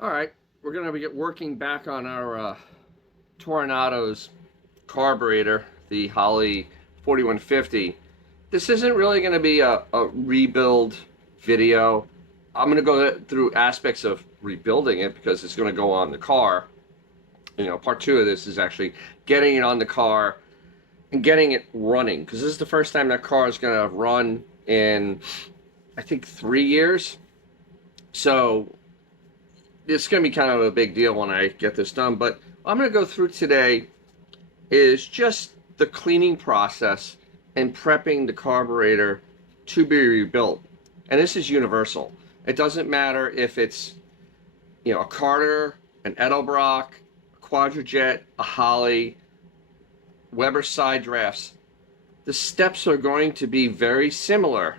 All right, we're going to be working back on our Tornado's carburetor, the Holley 4150. This isn't really going to be a rebuild video. I'm going to go through aspects of rebuilding it because it's going to go on the car. You know, part two of this is actually getting it on the car and getting it running because this is the first time that car is going to run in, I think, 3 years. So it's going to be kind of a big deal when I get this done. But what I'm going to go through today is just the cleaning process and prepping the carburetor to be rebuilt. And this is universal. It doesn't matter if it's, a Carter, an Edelbrock, a Quadrajet, a Holley, Weber side drafts. The steps are going to be very similar.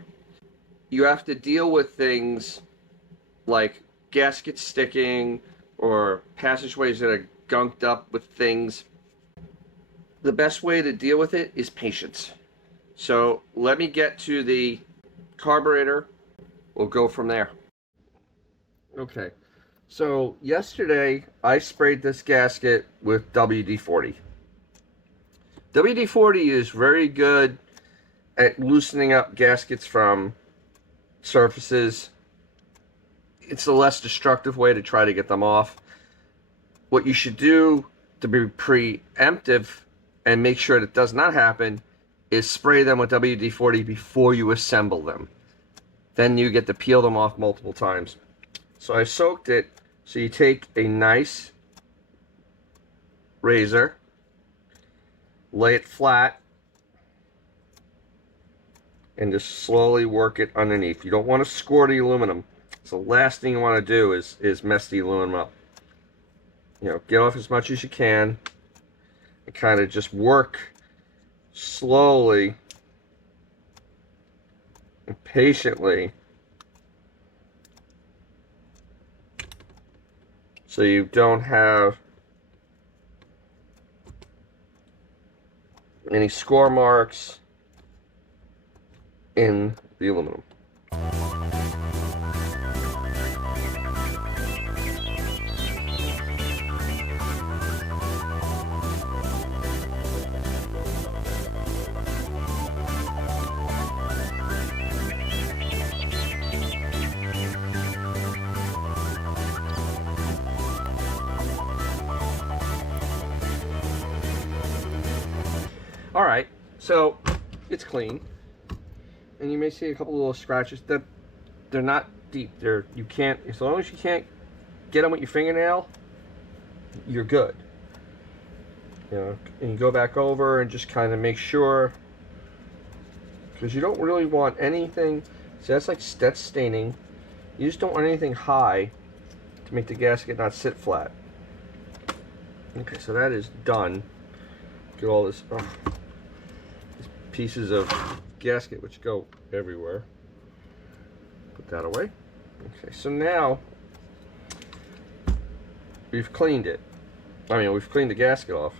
You have to deal with things like gaskets sticking or passageways that are gunked up with things. The best way to deal with it is patience. So let me get to the carburetor. We'll go from there. Okay, so yesterday I sprayed this gasket with WD-40. WD-40 is very good at loosening up gaskets from surfaces. It's a less destructive way to try to get them off. What you should do to be preemptive and make sure that does not happen is spray them with WD-40 before you assemble them. Then you get to peel them off multiple times. So I soaked it. So you take a nice razor, lay it flat, and just slowly work it underneath. You don't want to score the aluminum. So the last thing you want to do is mess the aluminum up. Get off as much as you can and kind of just work slowly and patiently so you don't have any score marks in the aluminum. All right, so it's clean, and you may see a couple little scratches. That they're not deep. You can't, as long as you can't get them with your fingernail, you're good. And you go back over and just kind of make sure, because you don't really want anything. See, that's staining. You just don't want anything high to make the gasket not sit flat. Okay, so that is done. Get all this. Pieces of gasket which go everywhere. Put that away. Okay, so now we've cleaned it. We've cleaned the gasket off.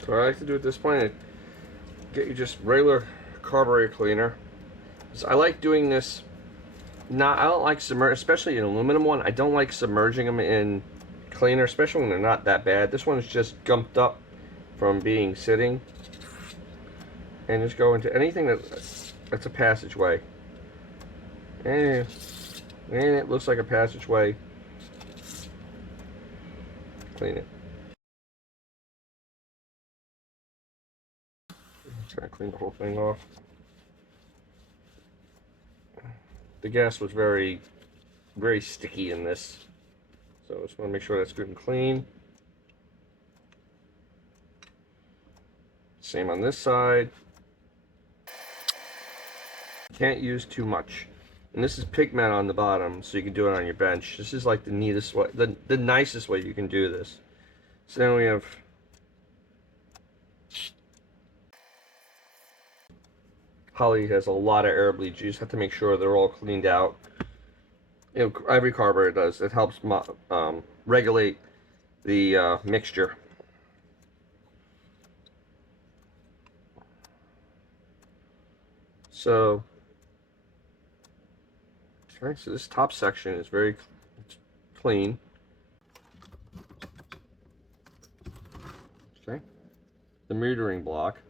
So what I like to do at this point is get you just regular carburetor cleaner. So I like doing this. I don't like especially an aluminum one. I don't like submerging them in cleaner, especially when they're not that bad. This one is just gumped up from being sitting, and just go into anything that's a passageway, and it looks like a passageway. Clean it. Try to clean the whole thing off. The gas was very, very sticky in this, so I just want to make sure that's good and clean. Same on this side. Can't use too much. And this is pigment on the bottom, so you can do it on your bench. This is like the neatest way, the nicest way you can do this. So then we have Holley has a lot of air bleach. You just have to make sure they're all cleaned out. Every carburetor does. It helps regulate the mixture. So Okay, so this top section is very clean. Okay, the metering block.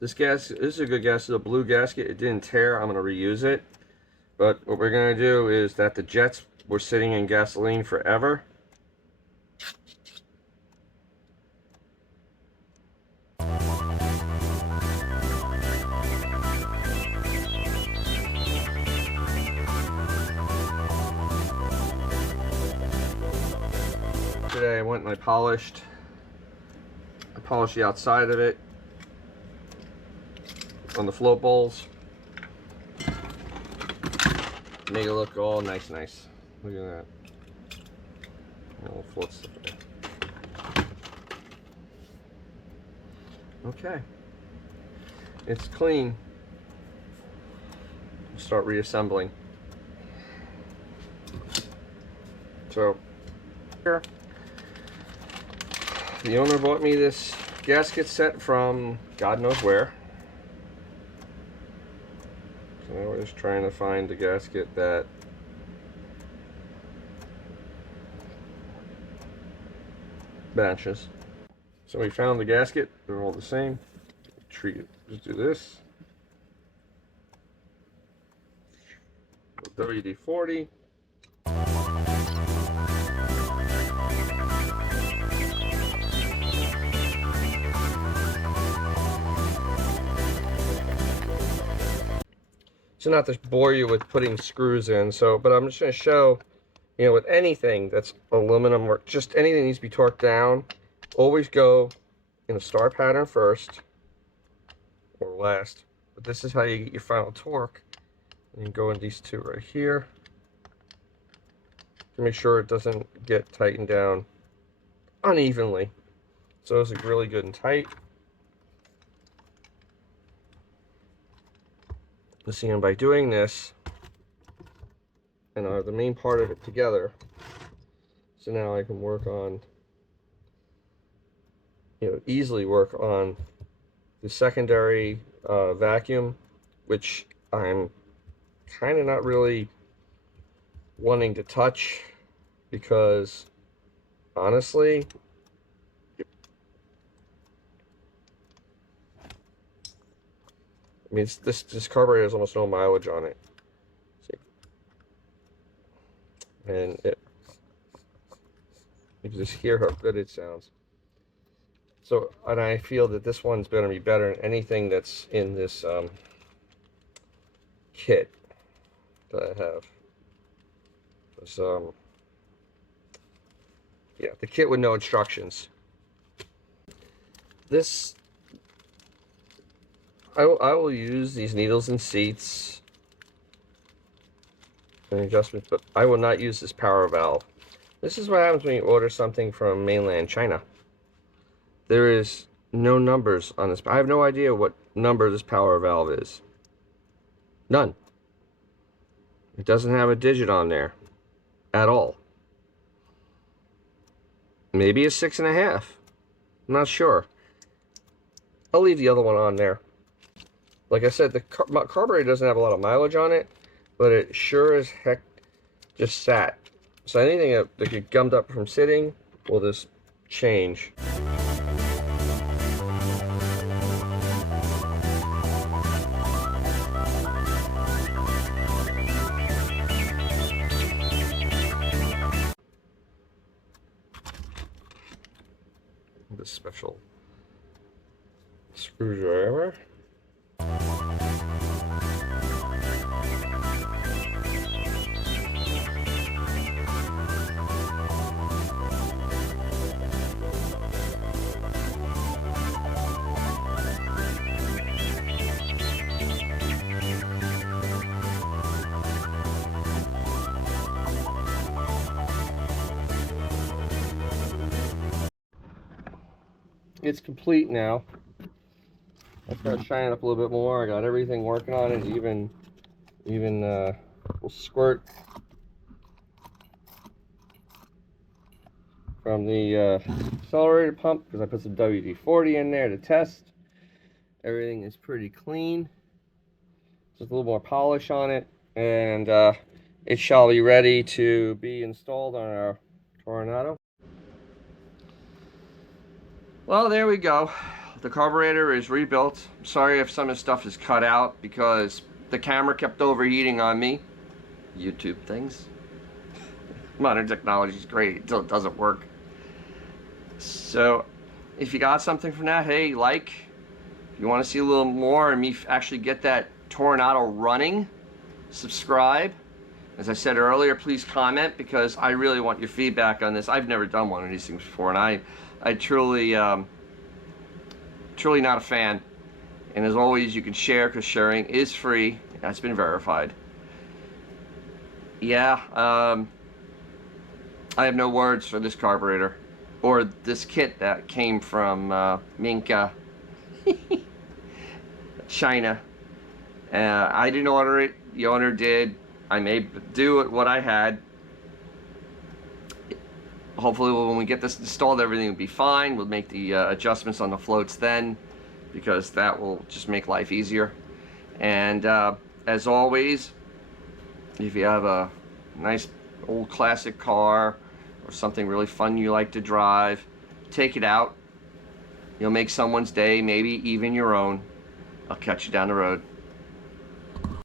This is a good gasket. It's a blue gasket. It didn't tear. I'm going to reuse it. But what we're going to do is that the jets were sitting in gasoline forever. Today I went and I polished the outside of it on the float bowls. Make it look all nice. Look at that. Floats. Okay. It's clean. Start reassembling. So here, the owner bought me this gasket set from God knows where. So we're just trying to find the gasket that matches. So we found the gasket. They're all the same. Just do this. WD-40. So not to bore you with putting screws in, but I'm just going to show, with anything that's aluminum or just anything that needs to be torqued down, always go in a star pattern first or last. But this is how you get your final torque. And you go in these two right here to make sure it doesn't get tightened down unevenly. So it's really good and tight. You see, and by doing this, and I have the main part of it together, so now I can work on, easily work on the secondary vacuum, which I'm kind of not really wanting to touch because honestly, I mean, this carburetor has almost no mileage on it. See? And you can just hear how good it sounds. So, and I feel that this one's going to be better than anything that's in this kit that I have. Because, yeah, the kit with no instructions. This, I will use these needles and seats and adjustments, but I will not use this power valve. This is what happens when you order something from mainland China. There is no numbers on this. I have no idea what number this power valve is. None. It doesn't have a digit on there at all. Maybe a 6.5. I'm not sure. I'll leave the other one on there. Like I said, the carburetor doesn't have a lot of mileage on it, but it sure as heck just sat. So anything that get gummed up from sitting will just change. This special screwdriver. It's complete now. I start shining up a little bit more. I got everything working on it. Even will squirt from the accelerator pump because I put some WD-40 in there to test. Everything is pretty clean. Just a little more polish on it, and it shall be ready to be installed on our Toronado. Well, there we go. The carburetor is rebuilt. Sorry if some of the stuff is cut out because the camera kept overheating on me. YouTube things. Modern technology is great until it doesn't work. So, if you got something from that, hey, like. If you want to see a little more and me actually get that Toronado running, subscribe. As I said earlier, please comment because I really want your feedback on this. I've never done one of these things before, and I truly not a fan. And as always, you can share because sharing is free. That's been verified. Yeah, I have no words for this carburetor or this kit that came from Minka, China. I didn't order it. The owner did. I may do it what I had. Hopefully when we get this installed, everything will be fine. We'll make the adjustments on the floats then, because that will just make life easier. And as always, if you have a nice old classic car or something really fun you like to drive, take it out. You'll make someone's day, maybe even your own. I'll catch you down the road.